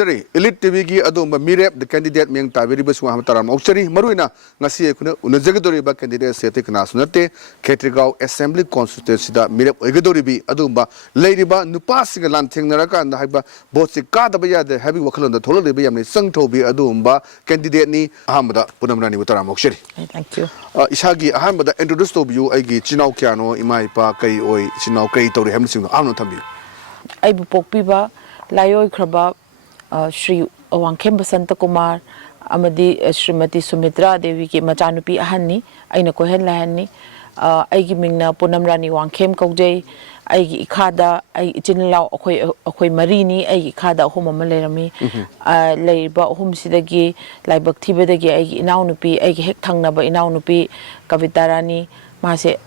Tamjari, Elite TV gi adom Meerep the candidate meng tabiri bas waham taram auxari maruina ngasi kuna unajagadori ba candidate sete kana sunate KSHETRIGAO Assembly constituency da Meerep oigadori bi adumba leiriba nupa singa lantheng naraka and haiba bosi kada baya de habi wakhalon da tholo de yamni sangthobi adumba candidate ni ahamada Punnam Rani taram auxari. Thank you. Ishagi ahamada introduce to you aigi chinau kyano imai pa kai oi chinau kai tori hamsing amno thambi. Ai bu pokpiba Layoi Kraba Shri Wangkhem Basanta Kumar Amadi Srimati Sumitra Devi ki machanupi ahanni aina kohen lahanni aigi mingna Punnam Rani Wangkhem kaujai aigi ikhada ai ichinlaw akhoi marini aigi ikhada ahum ama lerami leiba ahum sidagi laibak thibadagi aigi inaunupi aigi hek thangnaba inaunupi Kavita Rani mase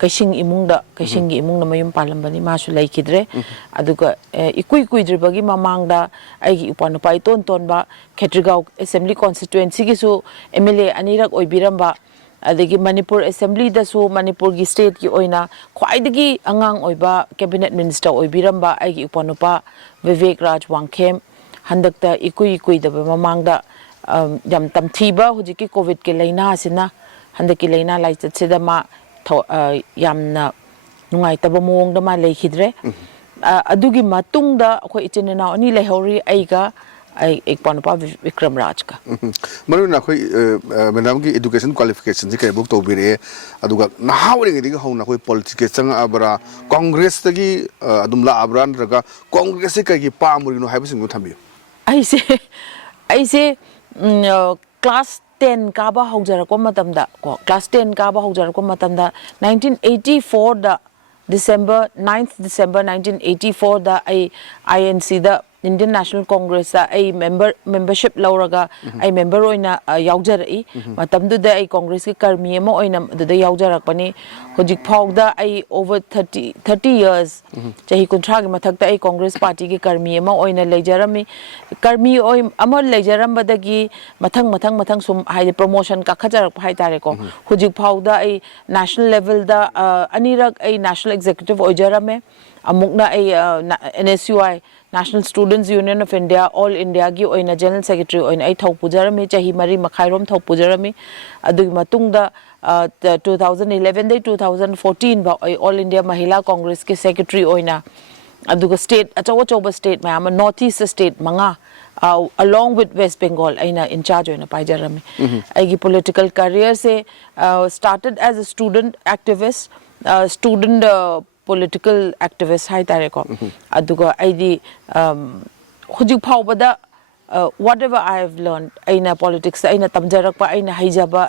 Kaising imungda kaising imungna mayum palambani masu laikidre aduga ikui kuidribagi mamangda aigi upanupa iton tonba KSHETRIGAO Assembly constituency gi su MLA anirak oibiramba adagi Manipur Assembly da su Manipur gi state gi oina khwaidagi angang oiba cabinet minister oibiramba aigi upanupa Vivek Raj Wangkhem handakta ikui da mamangda yam tamthiba hujiki covid ke laina sina handaki laina laichat sida ma yamna nungai taba mong da ma lekhidre adugi matungda akhoi ichinena ani lehori aiga ai ekpanupa Vikram Raj ka maruna khoi madam ki education qualification ji kai book to bire aduga nahawri ngi hawna khoi politics chang abra congress tagi adumla abran raga congress kai ki pamuri no haibising thambi aise class 10 kaba haujar ko matamda ko class 10 kaba haujar ko matamda 1984 da December 9th December 1984 da INC da Indian National Congress da membership lauraga member oina yaujarai matamdu da Congress ki karmi ema oina da yaujarakpani hojik phawda over 30 years chahi kunthra gi mathakta Congress party ki karmi ema oina lejarami karmi oi amar lejaramba dagi mathang sum hai promotion ka khajarak hai tare ko hojik phawda national level da anirak national executive oijarame amukna NSUI National Students Union of India All India gi oina General Secretary oina thau pujarami chahi mari makhairom thau pujarami adugi matungda 2011 dai 2014 ba All India Mahila Congress ki secretary oina aduga state achawa state ma North East state manga along with West Bengal aina in charge oina paijarami aigi political career se started as a student activist student political activist hai tare ko aduga aidi hujik phawbada whatever I have learned aina politics aina tamjarakpa aina haijaba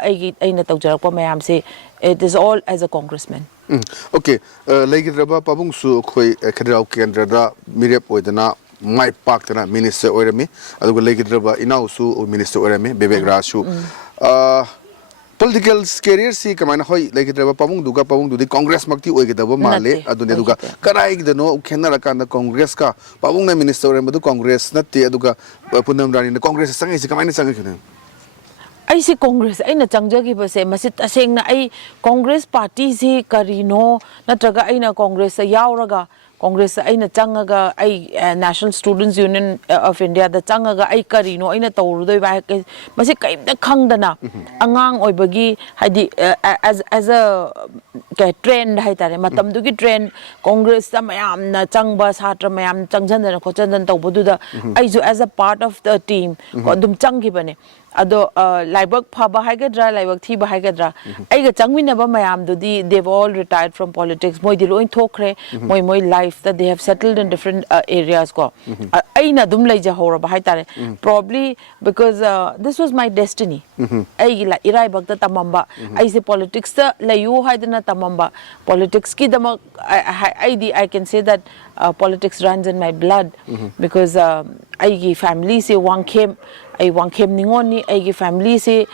aina tawjarakpa mayam se it is all as a congressman. Okay legidraba pabung su khoi KSHETRIGAO kendra da Meerep oidana mai paktana minister oirami aduga legidraba inau su minister oirami Vivek Raj su political career si kamana hoi legidraba pabung du Congress makti oigedaba male adune duga karai gidano khenara kana Congress ka pabung na minister oirami Congress natte aduga Punnam Rani na Congress sangai si kamana sangai khina ai si Congress ai na changjagi ba se masit aseng na ai Congress party si karino natraga ai na Congress yauraga Congress aina changaga National Students Union of India da changaga karino aina tawrudoi ba masi kaimda khangdana angang oibagi hadi as a trend hai tare matam du gi trend Congress ta mayam na changba satra mayam changjan khochan tawbudu da aizu as a part of the team ko dum changi bane ado laibak phaba haigadra laibak thi ba haigadra aiga changmina ba mayam du di they've all retired from politics moi di loin thokre moi life that they have settled in different areas ko aina dum leija hora ba hai tare probably because this was my destiny aigi la irai bakta tamamba aise politics ta layu haidana tamamba politics ki dama I can say that politics runs in my blood because aigi family se Wangkhem Wangkhem ningoni aigi family se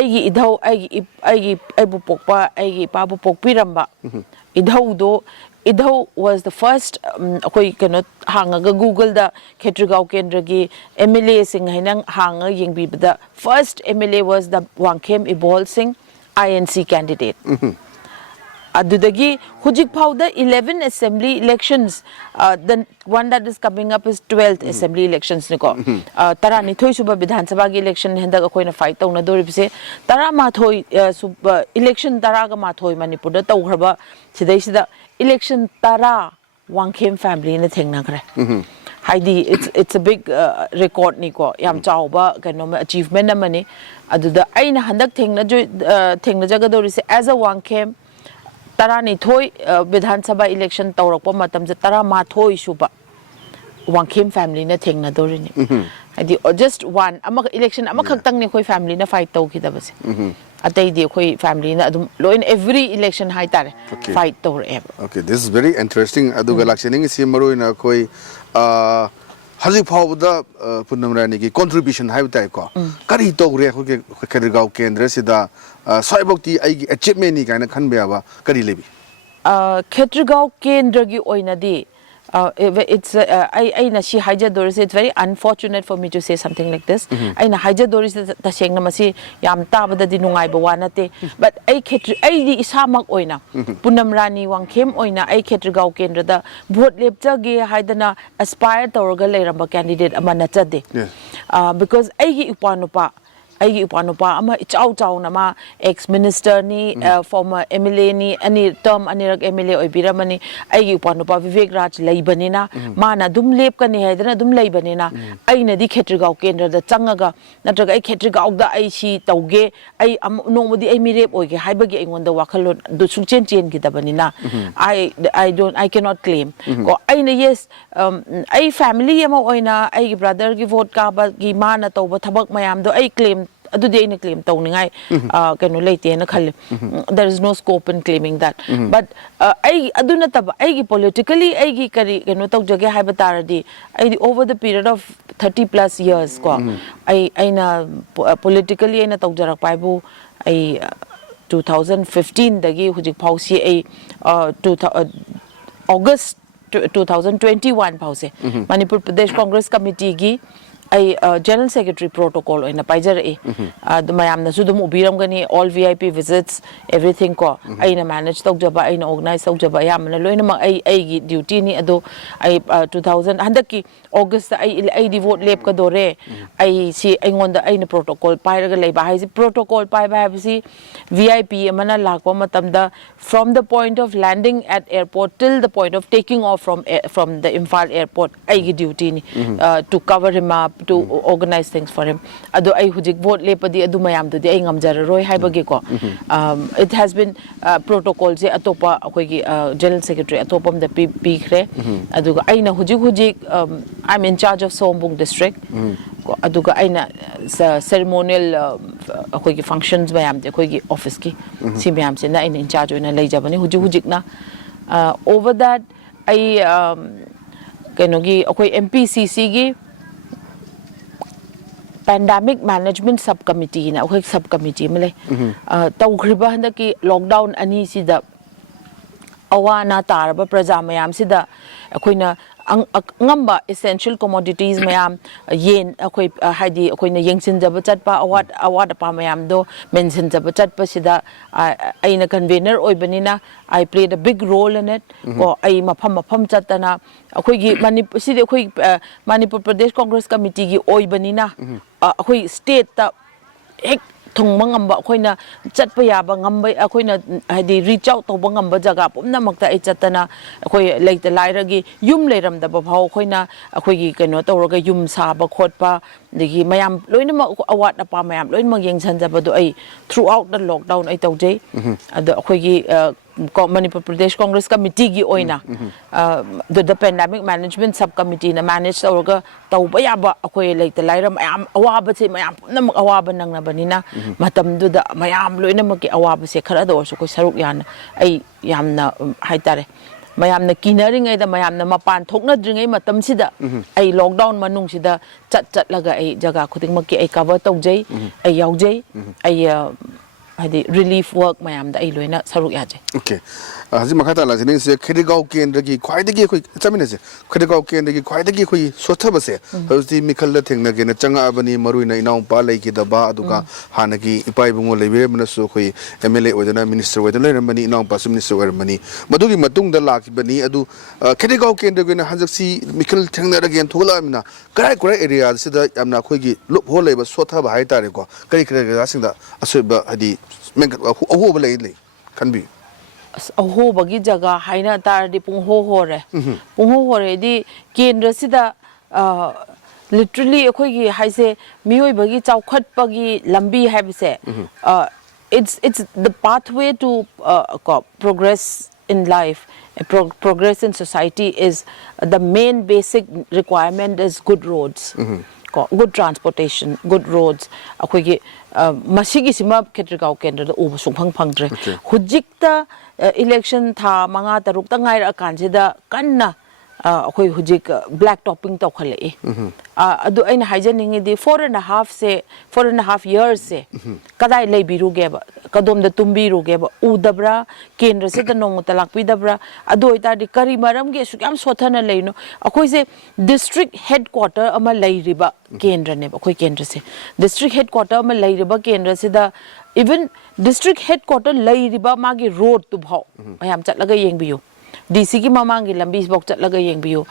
aigi idhau aigi aibu pokpa aigi pabu pokpiramba idhau was the first koi cannot hangaga Google da KSHETRIGAO kendra gi MLA sing hainang hanga yengbi the first MLA was the Wangkhem Ibol Singh INC candidate adudagi hujik phauda 11 assembly elections, the one that is coming up is 12th assembly elections niko. Tara ni thoi suba vidhan sabha gi election hendak akoi na fight tawna dori bise tara ma thoi election tara ga ma thoi Manipur da tawgraba sidai sida election tara Wangkhem family na thengna khre. Haidi it's a big record niko yam chawba kano achievement namani aduda aina handak thengna jaga dori se as a Wangkhem tara ni thoi vidhan sabha election tawrakpa matam je tara ma thoi suba Wangkhem family na thengna dori ni haidi just one ama election ama khaktang ni khoi family na fight taw khidabase atai di khoi family na adum loin every election hai tare fight taw re. Okay, this is very interesting. Aduga lakshaning si maro ina khoi haji phawda Punnam Rani ki contribution hai tai ko kari togre khoi KSHETRIGAO kendra sida soibokti ai achievement ni kaina khan beaba kari lebi KSHETRIGAO kendra gi oina di it's I na shi haja doris it's very unfortunate for me to say something like this. I na haja doris ta seng na masi yam ta bada di nungai ba wanate but ai di isamak oina Punnam Rani Wangkhem oina ai KSHETRIGAO kendra da vote lepcha ge haidana aspire tawraga leiramba candidate amana chade because ai gi upanupa ama chau chau na ma ex minister ni former MLA ni ani term anirak MLA oibiramani aigi upanupa Vivek Raj leibanina mana dum lep kani haidana dum leibanina aina di KSHETRIGAO kendra da changaga natraga ai KSHETRIGAO da ai si tauge ai nongmodi ai Meerep oige haibagi aingonda wakhalon do sungchen chen gidabanina I cannot claim ko aina yes ai family ama oina ai brother gi vote ka ba gi mana tawba thabak mayam do ai claim adudi aina claim tawningai kano leite na khal there is no scope in claiming that but ai aduna taba ai gi politically ai gi kari kano tawjage haiba taradi ai over the period of 30 plus years ko aina politically aina tawjarak paibu ai 2015 dagi hujik phausi ai August 2021 phause Manipur Pradesh Congress Committee gi ai General Secretary protocol oina paijar e mayam na su dum ubiram gani all VIP visits everything ko aina manage tok jaba aina organize tok jaba yamna loina ma ai gi duty ni ado ai 2000 handaki August ai di vote lep ka dore ai si aingonda aina protocol pairaga leiba hai protocol pai ba si VIP amana lakwa matamda from the point of landing at airport till the point of taking off from the Imphal airport ai gi duty ni to cover him up to organize things for him ado ai hujik vote lepadi adu mayam du ai ngamjararoi haibagi ko it has been protocol je atopa akoi gi general secretary atopam da pi khre aduga aina hujik I'm in charge of Sombung district aduga aina ceremonial akoi gi functions mayam de akoi gi office ki si mayam se na in charge oina leijabani hujik na over that ai kano gi akoi MPCC gi pandemic management subcommittee na akoi subcommittee male tawkhriba handaki lockdown ani sida awana taraba praja mayam sida akoina ngamba essential commodities mayam yen akoi haidi akoina yengsin jaba chatpa award pa mayam do mention jaba chatpa sida aina convener oibanina I played a big role in it ko ai mafam chatana akoi gi Manipur sida akoi Manipur Pradesh Congress Committee gi oibanina akoi state ta ek thong mangamba akoina chatpa yaba ngamba akoina hadi reach out to bangamba jaga pumna makta ai chatana akoi leita lairagi yum leiram da ba phau akoina akoi gi kano tawraga yum saba khotpa degi mayam loina ma award apa mayam loina ma yengsan jaba do ai throughout the lockdown ai tawjai ado akoi gi Manipur Pradesh Congress Committee gi oina the pandemic management subcommittee na manage tawraga tawba yaba akoi leita lairam ayam awaba che mayam pumna mak awaba nangna banina matam du da mayam loina mak awaba se khara do so ko saruk yana ai yamna haitare mayam na kinaring ai da mayam na mapan thokna dringai matam sida ai lockdown manung sida chat laga ai jaga khuting mak ai cover tawjai ai yaujai ai hadi relief work mayam da ai loina saruk yaje. Okay. Haji makata la jeni se KSHETRIGAO kendra ki khwai dagi khoi chamine se KSHETRIGAO kendra ki khwai dagi khoi sotha base hosti mikhal la thengna ge na changa abani marui na inaung pa lai ki da ba aduga hanagi ipai bungo leibire mena so khoi MLA odana minister odana ramani inaung pa minister ramani madugi matung da la ki bani adu KSHETRIGAO kendra ge na hanjaksi mikhal thengna again thola mina krai area se da amna khoi gi lop ho leiba sotha ba hai tare ko kari ga sing da asoba hadi men ho ba lai kan bi ho bagi jaga haina tar di pung ho re pung ho re di kendra sida literally akhoi gi haise mioi bagi chawkhat bagi lambi habse it's the pathway to progress in life, progress in society is the main basic requirement is good roads, good transportation, good roads. Akhoi masigi sima KSHETRIGAO kendra da uba sungphang phangdre hujikta election tha manga taruk ta ngai ra kan sida kanna akhoi hujik black topping to khale adu aina haijaningi di 4.5 years se kadai lei biru ge ba kadom da tumbi ru ge ba udabra kendra se da nong talak pi dabra adu ita di kari maram ge sukyam sothana leino akhoi se district headquarter ama lei riba kendra ne akhoi kendra se district headquarter ama lei riba kendra se da even district headquarter lei riba magi road tu bhau ayam chatlaga yengbiyu DC ki mamangi lambi bok chatlaga yengbiyu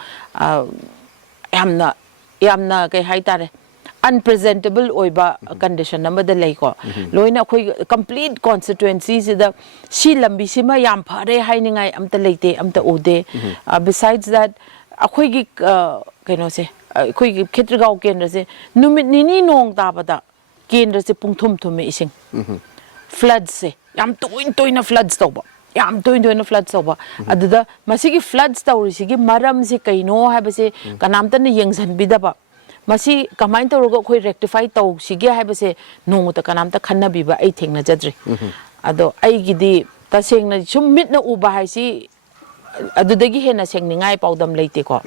yamna kai haitare unpresentable oiba condition number the lei ko loina khoi complete constituency sida si lambi sima yam phare hainingai amta leite amta ode besides that akhoi gi kaino se akhoi gi KSHETRIGAO kendra se numit nini nong ta bada kendra se pungthum thume ising floods se yam toina floods tawba yam toina floods tawba aduda masigi floods tawri sigi maram se kaino habase kanamta ne yengsan bidaba masi kamain tawroga khoi rectify taw sige habase nongta kanamta khanna biba ai thengna jadri ado ai gidi tasengna sum mitna uba haisi adudagi hena sengningai paudam leite ko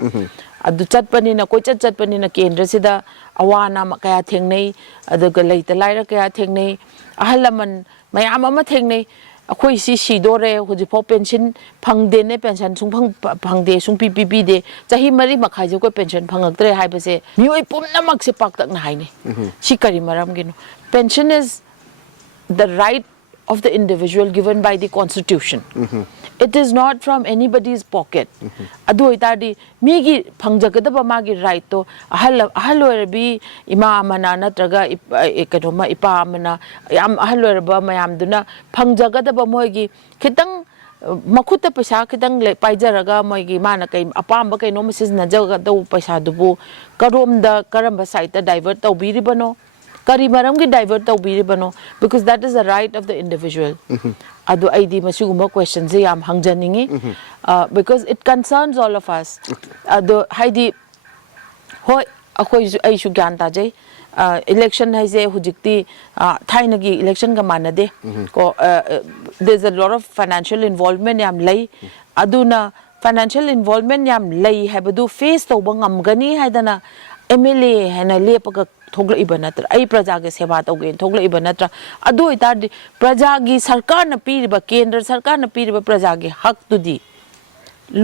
adu chatpani na koi chatpani na kendra sida awana kaya thengnei aduga leita laira kaya thengnei ahalaman mayam ama thengnei akhoi si sidore hujipho pension phangde ne pension sung phangde sung PPP de chahi mari makhai je ko pension phangaktre haibase mioi pumnamak se paktak na haine si kari maram gino pension is the right of the individual given by the constitution it is not from anybody's pocket adu itadi migi phangjagadaba magi right to ahalorbi ima amana natraga ekonoma ipa amana yam ahalorba mayam duna phangjagadaba moigi khitang makhuta paisa khitang le paijaraga moigi mana kai apamba kai no message na jaga do paisa dubu karomda karamba site divert tawbiribano kari maram gi divert tawbiribano because that is the right of the individual adu aidi masuguma questions yam hangjaningi because it concerns all of us adu haidi hoi akhoi ai su gyan ta jai election haise hujikti thainagi election ga manade ko there's a lot of financial involvement yam lei aduna financial involvement yam lei habadu face tawba ngamgani haidana MLA hena lepaga thogla ibanatra ai praja ge seva tawge thogla ibanatra adu itadi praja gi sarkar na piriba kendra sarkar na piriba praja ge hak tudi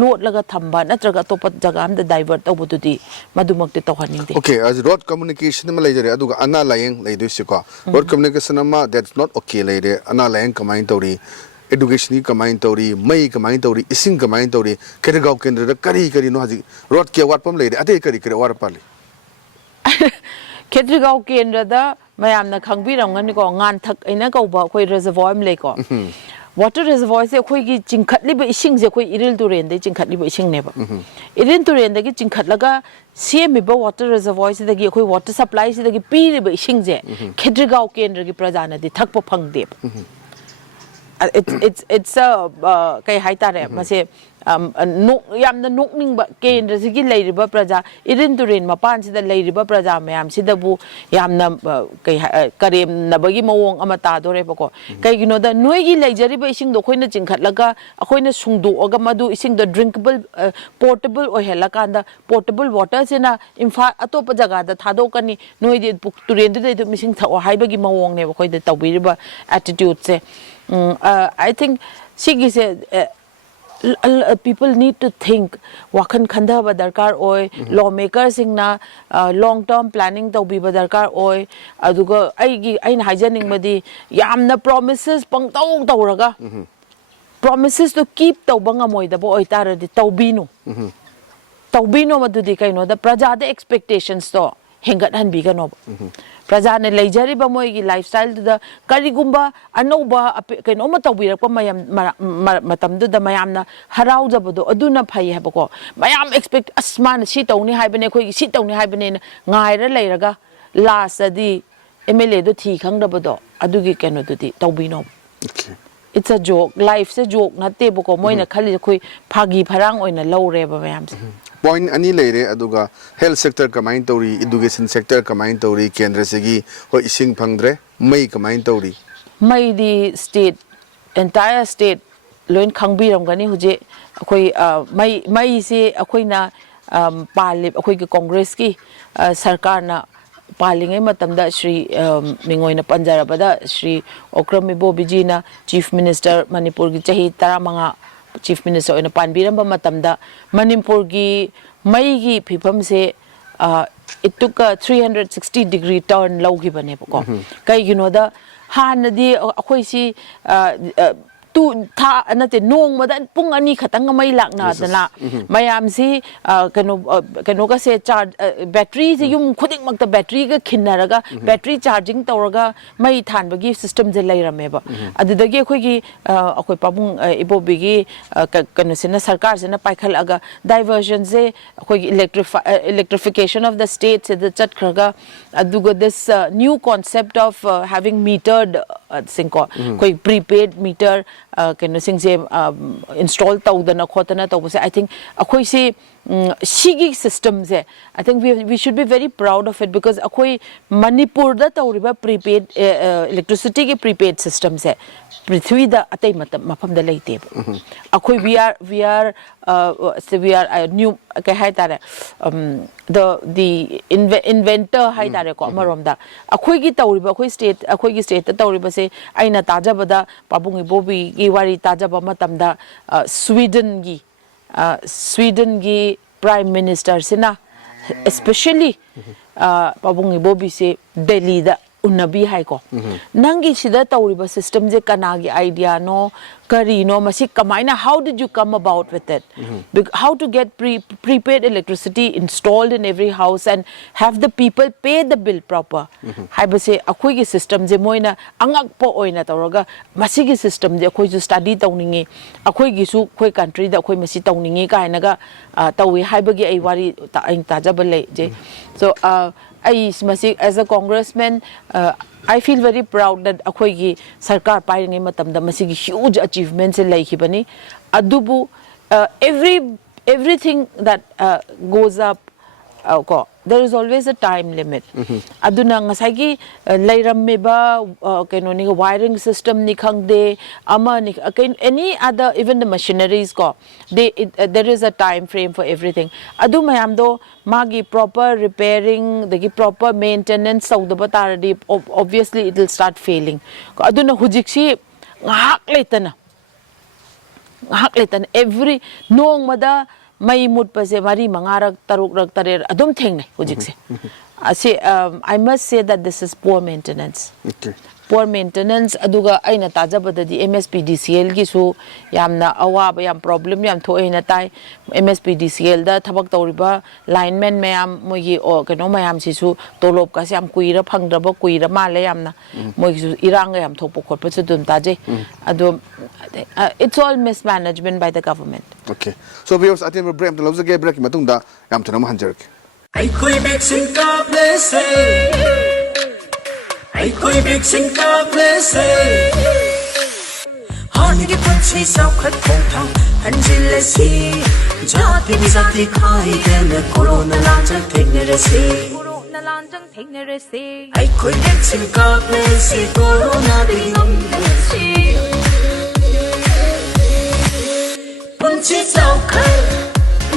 lot laga thamba natraga topat jaga am da divert tawbududi madumakti tawhaninde okay as road communication ma leijare aduga ana layeng leidoi ko road communication ma that's not okay leide ana layeng kamai tawri education kamai tawri mai kamai tawri ising kamai tawri KSHETRIGAO kendra kari no haji road ke watpam leide ade kari war pali KSHETRIGAO kendra da mayamna khangbiramgani ko ngan thak aina ko ba khoi reservoir am le ko water reservoir se khoi gi chingkhatli ba ising je khoi iril turen de chingkhatli ba ising ne ba iril turen de gi chingkhatlaga semi ba water reservoir se de gi khoi water supply se de gi pi ba ising je KSHETRIGAO kendra gi prajana di thak pa phang de it's a kai haitare mase yamna nokningba kendra sigi leiriba praja irin turin mapan sida leiriba praja mayam sidabu yamna karem nabagi mawong ama ta dore bako kai gino da noigi leijariba ising do khoina chingkhatlaga akhoina sungdo aga madu ising do drinkable portable ohela kanda portable water sina imfa atopa jaga da thadokani noidi turen de mising tha haibagi mawong ne khoi da tawbiriba attitude se I think sigi se people need to think wakhan khanda ba darkar oi lawmakers singna long term planning to bi ba darkar oi aduga aina haijaning madi yamna promises pang taw tawraga promises to keep taw banga moi da bo oi tar di tawbinu madudi kaino da praja the expectations to hengat han bi gano praja ne leijari ba moi gi lifestyle da karigumba anoba kaino ma tawbira ko mayam matam du da mayam na harau jabdo aduna phai ha bako mayam expect asman si tawni haibane khoi si tawni haibane ngaira leiraga last adi MLA do thi khang da bodo adugi kaino du di tawbino it's a joke life se joke na te bako moi na khali khoi phagi pharang oina lawre ba mayam point ani leire aduga health sector kamain tori education sector kamain tori kendra segi ho ising phangdre mai kamain tori mai di state entire state loin khangbi ram gani huje akoi mai se akoi na palip akoi ki congress ki sarkar na palingai matam da Shri mingoi na panjarabada Shri Okramibo Bijina chief minister Manipur ki chahi tara manga chief minister oina panbiram ba matam da Manipur gi mai gi phipam se it took a 360-degree turn low gi bane ko kai you know da han di akhoi si tu tha anate nong madan pung ani khatang mai lakna dana mayam si kano ka se charge battery se yum khuding mak ta battery ga khinnaraga battery charging tawraga mai than bagi system je lairame ba adudagi khoi gi akhoi pabung ibobi gi kano sena sarkar sena paikhal aga diversion je khoi gi electrification of the state se the chat khraga aduga this new concept of having metered singko khoi prepaid meter kano sing je install tawdana khotana tawse I think akhoi si shigi system je I think we should be very proud of it because akhoi Manipur da tawriba prepaid electricity ke prepaid system je prithvi da atai mafam da leite akhoi we are a new kai hai tare the inventor hai tare ko amarom da akhoi gi tawriba akhoi state ta tawriba se aina tajabada pabungi bobi gi wari tajaba matam da Sweden gi prime minister sina especially pabungi bobi se Delhi da unabi hai ko nangi sida tawriba system je kanagi idea no kari no masi kamaina how did you come about with it how to get prepaid electricity installed in every house and have the people pay the bill proper hai base akhoi gi system je moina angak po oina tawraga masi gi system je akhoi ju study tawningi akhoi gi su khoi country da akhoi masi tawningi ka naga tawi hai bagi ai wari ta aing tajabale je so as a congressman, I feel very proud that akhoi gi sarkar pairingai matam da masigi huge achievements in laikibani adubu everything that goes up there is always a time limit aduna ngasai gi lairamme ba kaino ni wiring system ni khangde ama ni any other even the machineries ko there is a time frame for everything adu mayam do magi proper repairing the proper maintenance saudaba taradi obviously it will start failing aduna hujiksi ngak letana every nong mada mai mut pa se mari mangarak taruk rak tarer adum theng nei hujik se I must say that this is poor maintenance poor maintenance aduga aina tajabada di MSPDCL gi su yamna awaba yam problem yam thoina tai MSPDCL da thabak tawriba lineman mayam mogi o keno mayam si su tolop ka yam kuira phangdraba kuira male yamna mogi su iranga yam thokpo khotpa su dum taje adum it's all mismanagement by the government. Okay, so viewers atin mo break to lawsa break matung da yam thana mo hanjark ai koi vaccine ka place ai koi vaccine ka place Hongi punchi saukhat khongthang hanjilasi Jati bizati khai dena corona lanjang thengnerasi Corona lanjang thengnerasi Ai khoi vaccine ka plesi corona dingam si Punchi saukhat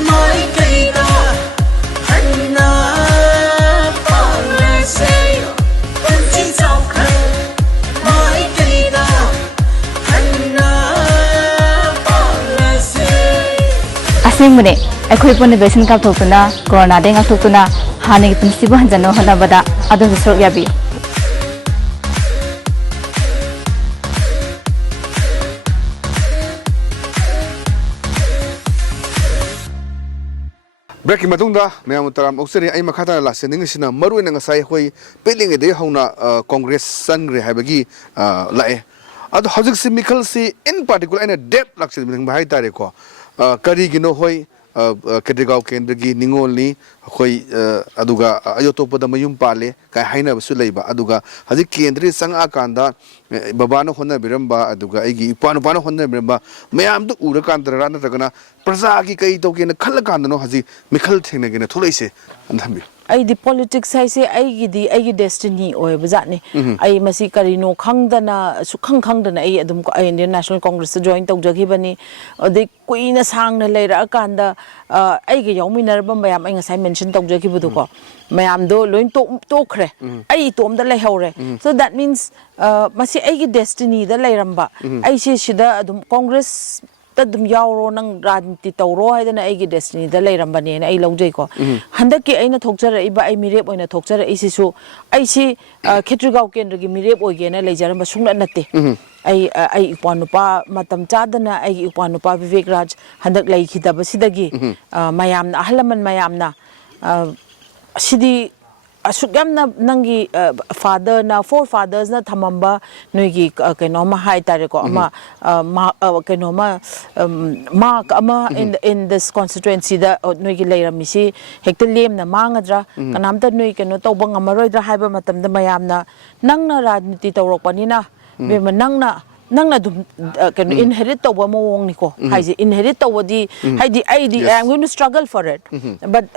mai kaida hanna palese Punchi saukhat mai kaida Asingmune, akhoi pone vaccine ka thokuna corona denga thokuna hani punsibu hanjano hanabada adu hisrok yabi Break matungda mayam taram okseri ai makhata la sending sina maru na ngasai hoi peling de hauna congress sangre habagi lae adu hajik simical si in particular ina depth lakse ming bahai tare ko kari gino hoi KSHETRIGAO kendra ningolni hoi aduga ayotopada mayum pale kai haina basu leiba aduga hajik kendri sanga kanda babana honna biramba aduga aigi ipanu panu honna biramba mayam du ura kandra na tagana praja gi kai to ke na khal kanda no haji mikhal thengna ge na tholaise andhambi ai di politics hai se ai gi destiny oi bajatni ai masi karino khangdana su khangdana ai adum ko Indian National Congress join tawjagi bani ade kuina sangna leira kanda ai gi yauminarba mayam ai ngasai mention tawjagi budu ko mayam do loin tokre ai tom da lehore so that means masi ai gi destiny da leiramba ai se sida adum Congress tadum yauro nang rajniti tawro haidana ai gi destiny da leirambani na ai lawjai ko handaki aina thokjara iba ai Meerep oina thokjara isisu ai si KSHETRIGAO kendra gi Meerep oigena leijaramba sungna natte ai ipanupa matam chadana ai ipanupa Vivek Raj handak lai khidaba sidagi mayamna ahalaman mayamna sidi asukgamna nangi father na forefathers na thamamba noigi kaino ma hai tare ko ama kaino ma mark ama in this constituency da noigi leiramisi hekta lemna mangadra kanamta noi kaino tawba ngamaroidra haiba matamda mayamna nangna rajniti tawrokpanina bema nangna dum can inherit tawba mawong niko haiji inherit tawdi haidi I'm going to struggle for it but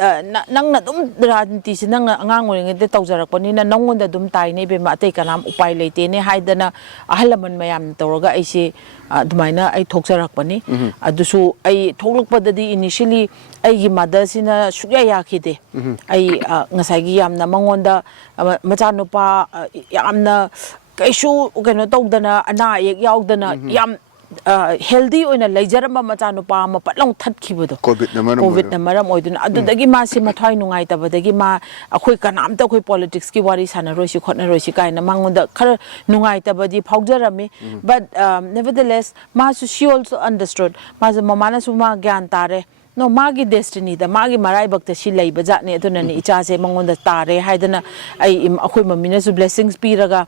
nangna dum rajniti si nangna angang oringe de tawjarakpani na nangonda dum tai ne be ma atei kanam upai leite ne haidana ahalaman mayam tawraga aisi dumaina ai thokjarakpani adusu ai thoklakpadadi initially ai gi mother sina sugya yakhide ai ngasai gi yamna mangonda machanupa yamna kaishu kano tawdana ana yek yaudana yam healthy oina leijaramba machanupa ma patlong thatkhibudo covid na maram oiduna adudagi ma se mathai nungai tabadagi ma akhoi kanamta akhoi politics ki wari sanaroi si khotna roi si kaina mangonda khar nungai tabadi phaujarami but nevertheless ma she also understood ma mamana su ma gyan tare no magi destiny da magi marai bakta si lei bajat ne aduna ni icha se mangonda tare haidana ai akhoi mamina su blessings piraga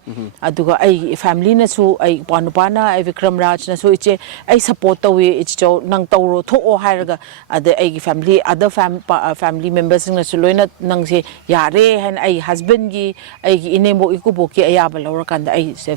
aduga ai family na su ai panupana ai Vikram Raj na su iche ai support tawi icho nang tawro tho o hairaga ade ai family other family members na su loina nang se yare han ai husband gi ai inemo ikubo ki ayaba lawra kanda ai se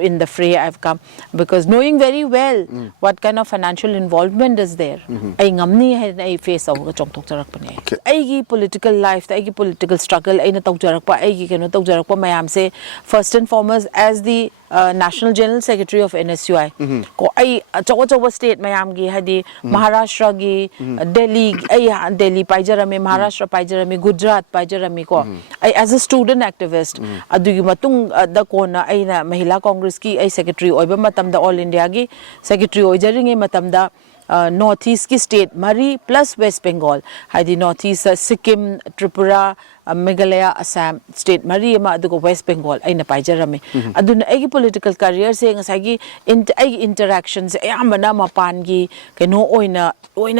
in the fray I've come because knowing very well what kind of financial involvement is there ai ni hai face of chong tok charak pani ai gi political life ai gi political struggle ai na tok charak pa ai gi keno tok charak pa mayam se first and foremost as the National General Secretary of NSUI ko ai chawa state mayam gi hadi Maharashtra gi Delhi paijarami Maharashtra paijarami Gujarat paijarami ko ai as a student activist adugi matung da ko na ai na Mahila Congress ki ai secretary oiba matam da All India gi secretary oijaringe matam da Northeast ki state Mari plus West Bengal haidi Northeast Sikkim Tripura Meghalaya Assam state Mari ma adugo West Bengal aina paijarami aduna ai political career se ngasai gi ai interactions ayamana mapan gi keno oina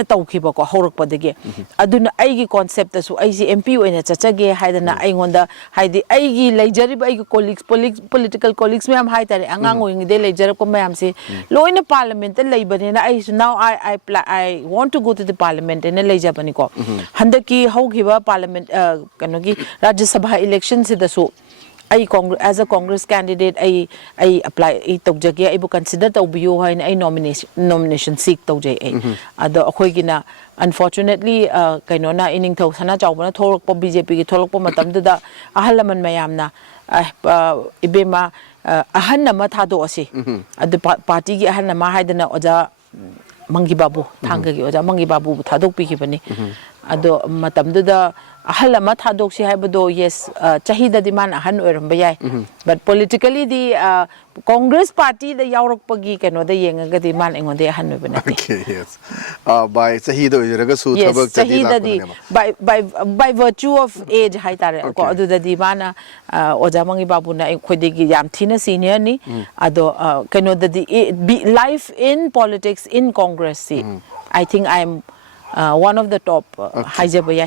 tawkhiba ko horakpadagi aduna ai gi concept su ai si MP oina chachage haidana ai ngonda haidi ai gi leijariba ai colleagues political colleagues me am haitare angang oing de leijarap ko mayam se loina parliament leibane na ai now I want to go to the parliament in leijabani ko handaki hogiba parliament kanogi Rajya Sabha election se dasu as a Congress candidate I apply tawjage I bu consider tawbiyo hain I nomination seek tawjay ado akhoi unfortunately kainona ining thau sana chawbana tholokpa BJP gi tholokpa matamda ahalaman mayamna ibema ahan nama thado ase adu party gi ahan nama haidana oja mangi babu thanga gi oja mangi babu thadok pi gi bani ado matamda ahal ama thadok si haibado yes chahida di man ahan oiram bayai but politically the Congress party the yaurok pagi kano the yenga di man engon de ahan oibanati okay yes by chahida oiraga su thabak chahida di by virtue of age haitare ko adu da di mana oja mangi babu na khode gi yam thina senior ni ado kano the life in politics in Congress si I think I'm one of the top hijabaya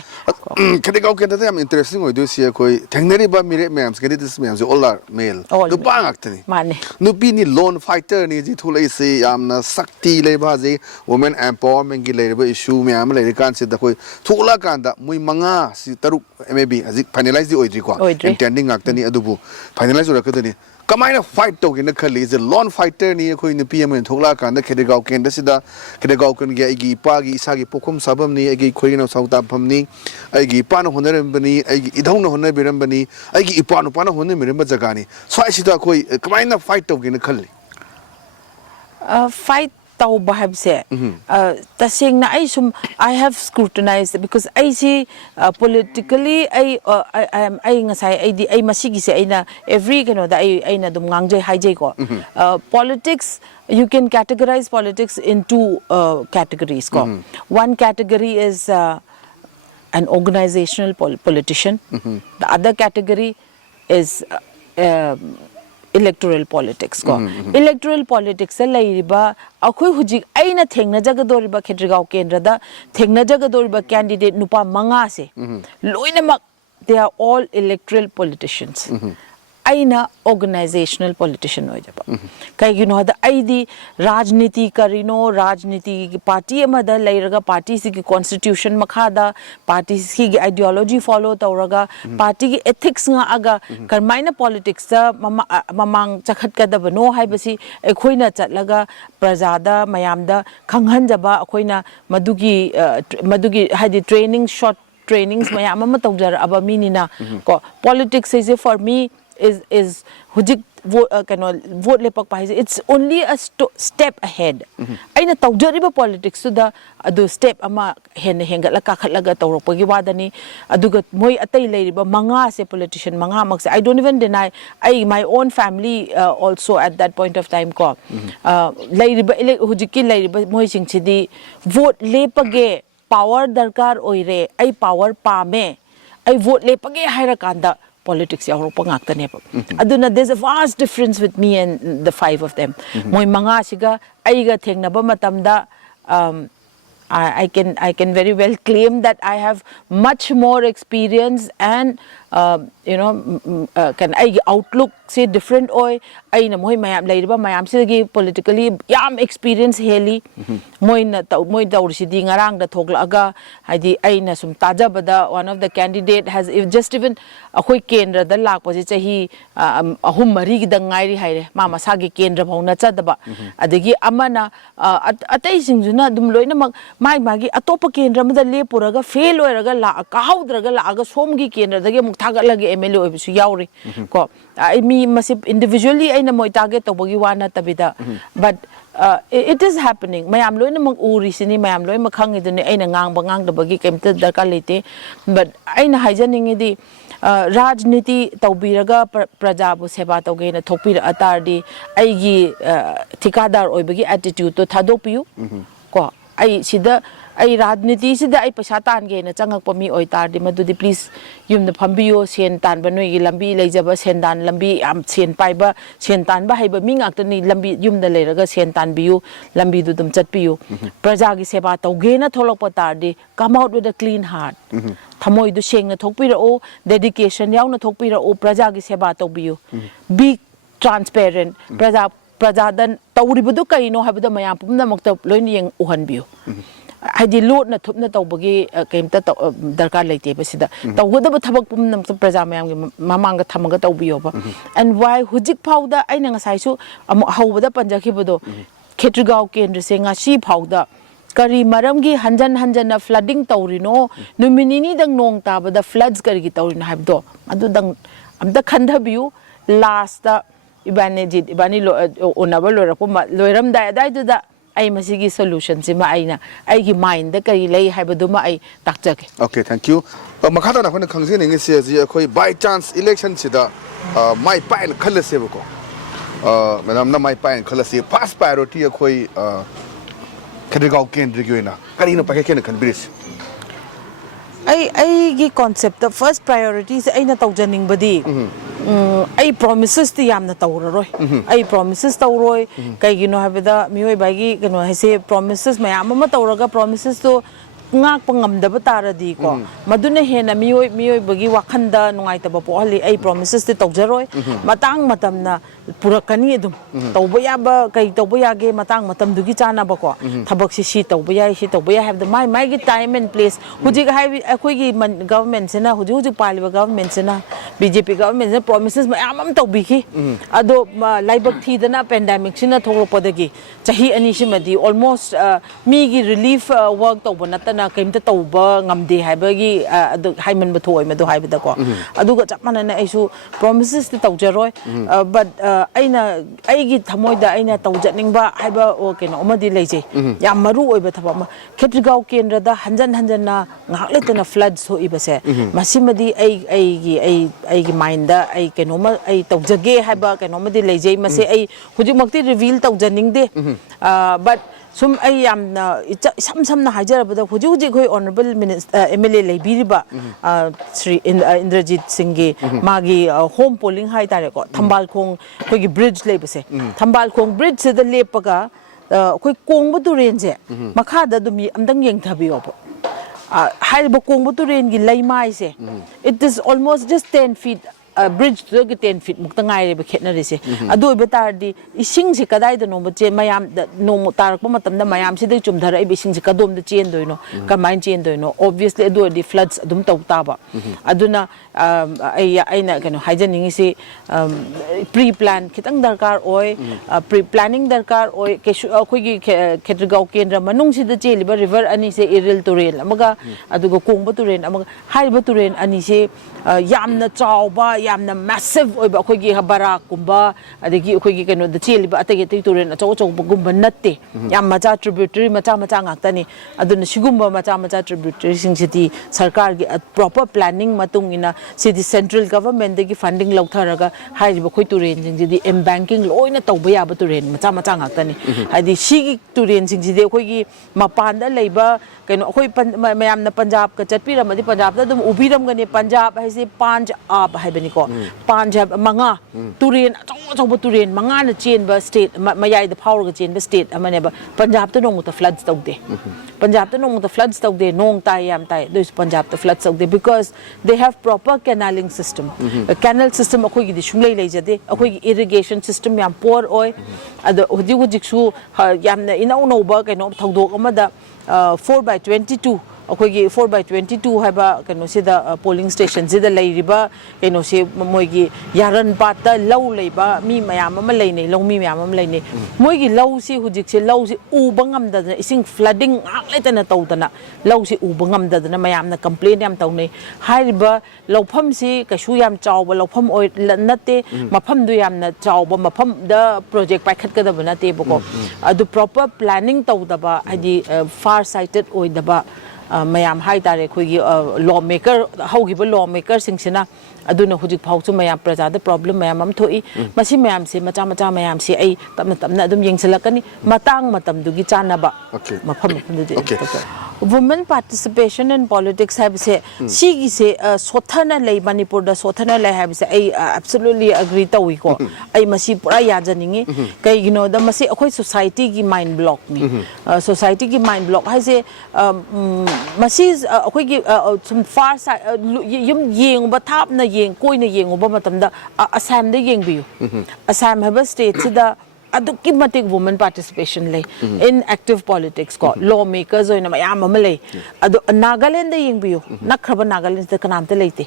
KSHETRIGAO Kendra am interesting oi do sia koi thengnari ba Meerep ma'ams candidates ma'ams all are male du pa ngaktani mane nupi ni lone fighter ni ji thulai se yamna sakti leba je women empowerment gi leba issue ma'am le kan se da koi thula kan da mui manga si taruk maybe azik finalize di oidri ko intending ngaktani adubu finalize ora kadani kamaina fight to gina khali is a lone fighter ni khoi ni PM en thokla kan da KSHETRIGAO Kendra sida KSHETRIGAO kan ge igi pa gi isa gi pokum sabam ni igi khoi na sauta pham ni igi pa na honaram bani igi idhong na honai biram bani igi ipa no pa na honai miram jaga ni so sida khoi kamaina fight to gina khali fight tau bahab se tasing na I have scrutinized because I see politically I ngasai I masigi se na every da I na dum ngangjai haijai ko politics you can categorize politics in two categories ko one category is an organizational politician the other category is electoral politics ko electoral politics la iriba akhoi hujik aina thengna jagadoriba KSHETRIGAO Kendra da thengna jagadoriba candidate nupa manga se loinamak they are all electoral politicians aina organizational politician hoy jaba kai you know the ID rajniti karino rajniti party amada leiraga party si ki constitution makhada party si ki ideology follow tawraga party ki ethics nga aga karmaina politics ta mamang chakhat kadabano haibasi ekhoina chatlaga prajada mayamda khanghan jaba akhoina madugi hadi training short trainings mayam ma tawjar aba minina ko politics is for me is hujik vote lepak pahise it's only a step ahead aina tawjariba politics da adu step ama hengatla kakhatlaga tawrokpagi wadani aduga moi atai leiriba manga se politician manga makse I don't even deny my own family also at that point of time ko leiriba hujiki leiriba moi singchidi vote lepage power darkar oire ai power pame ai vote lepage haira kanda politics Europa ngaktane aduna there's a vast difference with me and the five of them moi manga siga aiga thengnaba matamda I can very well claim that I have much more experience and can I outlook say different oi I na moi mayam leiriba mayam sigi politically yam experience heli moi daursi ngarang da thoglaga hadi I na sum taja bada one of the candidate has just even akhoi kendra da lakpa ji chahi ahum mari gi dangai ri haire ma masagi kendra bhauna chadaba adagi amana atai singjuna dum loina mak mai magi atopa kendra mada le puraga fail oiraga la kahaudraga la aga somgi kendra dagi muk thagalagi MLA obisu yauri ko I me masip individually I na moi target tawagi wana tabida but it is happening mayam loina mang uri sini mayam loi makhangi duni I na ngang bangang dabagi kemta darkar lete but I na haijaningi di rajniti tawbiraga praja bu seba tawge na thokpira atardi aigi thikadar oibagi attitude to thadopiu ko ai sida ai rajniti sida ai paisa tan ge na changak pami oi tar di madudi please yum na phambiyo sen tan ba noi gi lambi leijaba sen dan lambi am sen pai ba sen tan ba haiba mi ngak ni lambi yum da leiraga sen tan biyu lambi du dum chat piyu praja gi seba tawge na tholok pa tar di come out with a clean heart thamoi du seng na thokpira o dedication yaw na thokpira o praja gi seba tawbiyu be transparent praja dan tawribadu kaino habada mayam pumna makta loin yeng uhan biyu ꯍꯥꯏꯗꯤ ꯂꯣꯠꯅ ꯊꯨꯞꯅ ꯇꯧꯕꯒꯤ ꯀꯩꯝꯇ ꯗꯔꯀꯥꯔ ꯂꯩꯇꯦꯕ ꯁꯤꯗ ꯇꯧꯒꯗꯕ ꯊꯕꯛ ꯄꯨꯝꯅꯃꯛꯇ ꯄ꯭ꯔꯖꯥ ꯃꯌꯥꯝꯒꯤ ꯃꯃꯥꯡꯗ ꯊꯝꯃꯒ ꯇꯧꯕꯤꯌꯣꯕ ꯑꯦꯟ ꯋꯥꯏ ꯍꯧꯖꯤꯛ ꯐꯥꯎꯗ ꯑꯩꯅ ꯉꯁꯥꯏꯁꯨ ꯑꯃꯨꯛ ꯍꯧꯕꯗ ꯄꯟꯖꯈꯤꯕꯗꯣ ꯈꯦꯇ꯭ꯔꯤꯒꯥꯎ ꯀꯦꯟꯗ꯭ꯔꯁꯦ ꯉꯁꯤ ꯐꯥꯎꯗ ꯀꯔꯤ ꯃꯔꯝꯒꯤ ꯍꯟꯖꯟꯅ ꯐ꯭ꯂꯗꯤꯡ ꯇꯧꯔꯤꯅꯣ ꯅꯨꯃꯤꯠ ꯅꯤꯅꯤꯗꯪ ꯅꯣꯡ ꯇꯥꯕꯗ ꯐ꯭ꯂꯗꯁ ꯀꯔꯤꯒꯤ ꯇꯧꯔꯤꯅꯣ ꯍꯥꯏꯕꯗꯣ ꯑꯗꯨꯗꯪ ꯑꯝꯇ ꯈꯟꯊꯕꯤꯌꯨ ꯂꯥꯁꯇ इबानी उनब लोरमदाय अदायदुदा आई मसीगी सोल्यूशन सिमा आइना आइगी माइंड द करी लई हाइबदुमा आई ताकजगे ओके थैंक यू मखादा ना खने खंगजे नेंगे से जी अखोई बाय चांस इलेक्शन सिदा माई पाइन खलसेबको मैडम ना माई पाइन खलसे फर्स्ट प्रायोरिटी अखोई खड्रिगांव केंद्र की ओइना करीनो पके केन खनबिरिस आई कॉन्सेप्ट फर्स्ट प्रायोरिटी से अइना तौजनिंगबदी आई प्रोमिसेस ती यामना तौररोय आई प्रोमिसेस तौरोय कईगिनो हाबदा मियोय बागी कनो हसे प्रोमिसेस मयाम अमा तौरगा प्रोमिसेस तो ngak pangamdaba taradi ko maduna hena miyoy bagi wakhanda nungaitaba pohali ai promises te tawjaroi matang matamna purakani edum tawba yaba kai tawba yage matang matam dugi chana ba ko thabak si tawba ya have the my gi time and place huji ga hai akhoi gi government sena huji paliba government sena BJP government sena promises mayam am tawbi ki ado laibak thidana pandemic sina tholopadagi chahi ani simadi almost mi gi relief work tawba nata na kaimta tawba ngamde haibagi adu haiman ba thoi madu haibada ko aduga chapmana na aisu promises te tawjaroi but aina aigi thamoida aina tawjatningba haiba keno amadi leije yam maru oiba thaba ma Khetrigaon kendra da hanjan na ngakletana floods ho ibase masimadi aigi mind da ai keno ma ai tawjage haiba keno madi leije mase ai hujimakti reveal tawjaningde but sum ai yamna sam na hajarabada huji khoi honorable minister MLA leibiriba Sri Indrajit Singh gi magi home polling hai tare ko thambal khong khoi gi bridge leibase thambal khong bridge se da lepaga khoi kongba turen je makha da dumi amdang yeng thabiyo bo haiba kongba turen gi laimai se it is almost just 10 feet bridge to get 10 feet mukta ngai be khetna rese adu be tar di ising si kadai da no che mayam no tarak pa matam da mayam si de chum dhara be ising si kadom da chen doino ka main chen doino obviously adu di floods adum tau ta ba aduna ai na kano haijaning si pre plan khitang darkar oi pre planning darkar oi ke khoi gi Khetrigaon kendra manung si da che liba river ani se iril turen amaga aduga kongba turen amaga haiba turen ani se yamna chawba yamna massive oiba khogi habara kumba adegi khogi keno da cheli ba atagi tai turen achaw gumba natte yam macha tributary macha ngaktani aduna sigumba macha tributary sing city sarkar gi proper planning matung ina city central government degi funding lautharaga hairiba khoi turen sing di embanking loina tawba ya ba turen macha ngaktani hadi sigi turen sing di khogi mapanda leiba keno khoi mayamna Punjab ka chatpiramadi Punjab da dum ubiram gane Punjab haise panj ab haibani ko Punjab manga turen achaw turen manga na chen ba state mayai da power ga chen ba state amane ba Punjab ta nong ta floods tawde Punjab ta nong ta floods tawde nong tai yam tai those Punjab ta floods tawde because they have proper canaling system a canal system akhoi gi shumlei leijade akhoi gi irrigation system yam por oi ado hujik su yamna inau no ba kaino thodok amada 4/22 अखोगी 4/22 हाइबा कनो सिदा polling station सिदा लैरिबा कनो से मोइगी यारन पाता लौ लैबा मी मयाम अमा लैने लौ मी मयाम अमा लैने मोइगी लौ सि हुजिक से लौ सि उबा ngamdadana ising flooding akletana tawdana लौ सि उबा ngamdadana mayamna complain yam tawne हाइरिबा लौफम सि कशु याम चावबा लौफम ओइ नते मफम दु यामना चावबा मफम द प्रोजेक्ट पाइखत कदबा नते बको अदु proper planning तawdaba हाइदि far cited ओइदबा mayam hai tare khoigi lawmaker haugiba lawmaker singsina aduna hujik phauchu mayam praja da problem mayam am thoi masi mayam se macha mayam se ai tamna adum yengsalakani matang matam dugi chana ba mafam women participation in politics have say sigi se sothana lei Manipur da sothana lei have say I absolutely agree tawi ko ai masi pura ya janingi kai you know da masi akhoi society gi mind block ni society gi mind block hai se masi akhoi gi some far side yum yeng ba thap na yeng koi na yeng ba matam da Assam da yeng biu Assam have state da adukki matik women participation lay in active politics ko lawmakers oina mayam ama lay adu Nagaland da yengbiyo nakraba Nagaland da kanam ta leite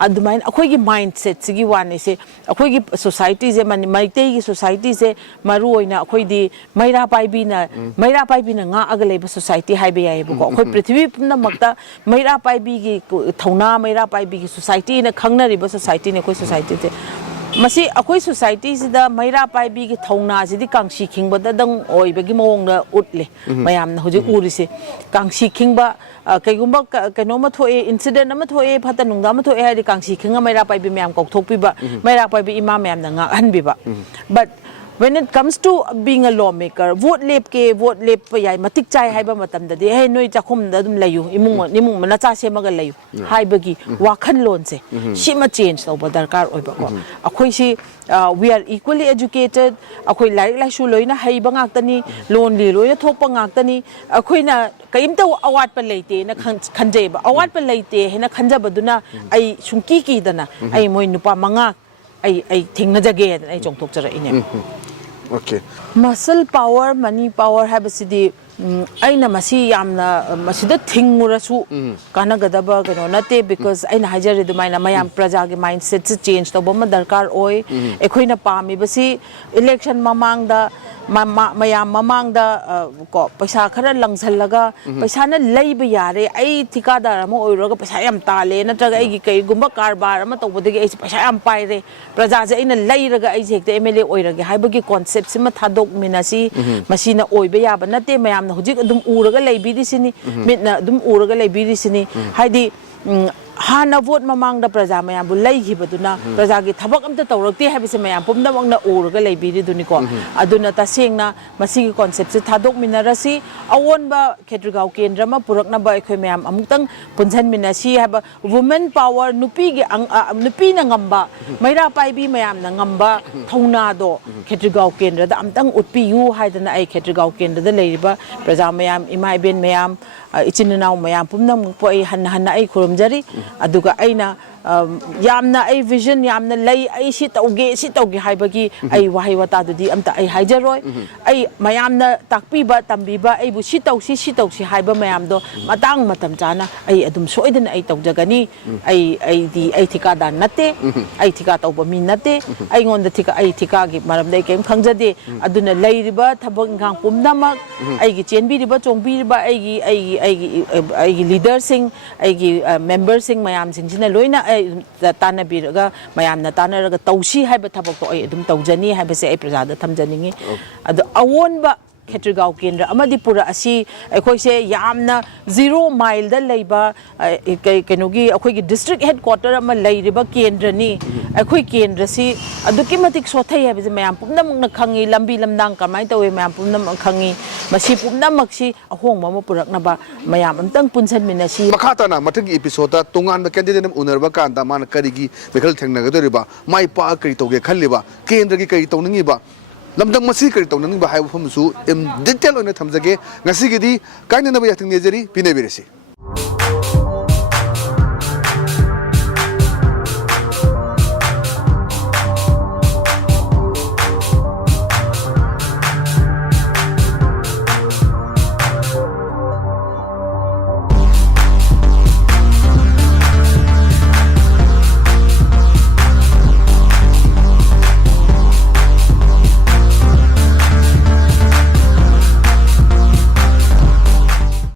adumain akhoi gi mindset sigi wane se akhoi gi society je maitei gi society se maru oina akhoi di maira pai bi na nga agale ba society hai be yai ko akhoi prithvi pumna makta maira pai bi gi thauna maira pai bi gi society na khangna ri ba society ne koi society te masi akoi society sida maira pai bi gi thauna sidi kangsi khingba da dang oi ba gi mawong na utle mayam na hoji uri se kangsi khingba kaigumba kainoma thoe incident ama thoe phata nungda ma thoe hari kangsi khinga maira pai bi mayam kok thok pi ba maira pai bi ima mayam na nga han bi ba but when it comes to being a lawmaker, vote lep yai matik chai haiba matam da de hey noi chakhum da dum layu nimung mana cha se maga layu haibagi wakhan lon se shima change to ba darkar oi ba ko akhoi si we are equally educated akhoi lai lai shu loina haiba ngak tani lon li loina thok pa ngak tani akhoi na kaim ta award pa leite na khanje ba award pa leite hena khanja baduna ai sungki ki dana ai moi nupa manga ai thingna jage ai chongthok chara ine Okay. Muscle power, money power habasidi aina masi yamna masida thingmurasu kana gadaba kano nate because aina hajari dumaina mayam praja ge mindset se change to boma darkar oi ekhoina pami basi election mamangda mayam mamangda ko paisa khara langsallaga paisa na leiba yare ai thikadar ama oiroga paisa yam tale natraga ai gi kai gumba karbar ama tobodegi ai paisa yam paire praja je aina leiraga ai jekte MLA oirage haibagi concept sima thadok minasi masina oiba yaba nate mayam hujik adum uraga leibiri sini mitna adum uraga leibiri sini haidi hana vote mamang da praja mayam bu leigi baduna praja gi thabak amta tawrakti habise mayam pumna wangna uraga leibiri duni ko aduna ta sengna masi gi concept se thadok minarasi awon ba KSHETRIGAO kendra ma purakna ba ekhoi mayam amutang punjan minasi haba women power nupi gi nupi na ngamba maira pai bi mayam na ngamba thauna do KSHETRIGAO kendra da amtang utpi yu haidana ai KSHETRIGAO kendra da leiriba praja mayam imai ben mayam ichinnaw mayam pumnam po ai hanna ai khurumjari aduga aina yamna ai vision yamna lei ai si tauge haibagi ai wahai wata dudi amta ai haijaroi ai mayamna takpi ba tambi ba ai bu si tausi haiba mayam do matang matam chana ai adum soidana ai taujagani ai di ai thika dan nate ai thika tauba min nate ai ngon da thika ai thika gi maram dai kem khangjade aduna leiriba thabak ngang pumnamak ai gi chenbi riba chongbi riba ai gi leader sing ai gi member sing mayam sing jina loina tana biraga mayam na tana raga tausi haiba thabak to ai adum taujani haiba se ai prajada thamjaningi adu awon ba KSHETRIGAO kendra amadi pura asi akhoi se yamna 0 mile da leiba kenogi akhoi gi district headquarter ama leiriba kendra ni akhoi kendra si aduki matik sothai habi se mayam pumna mukna khangi lambi lamdang kamai tawe mayam pumna khangi masi pumna maksi ahong mama purakna ba mayam amtang punsan minasi makata na mathang episode ta tongan ba candidate nam unerba kanda man karigi mekhal thengna ga doriba mai pa kari toge khalliba kendra gi kari tawningi ba lamdang masi kari tawningi ba hai phum su em detail ona thamjage ngasi gi di kaina na ba yathing nejari pinebiresi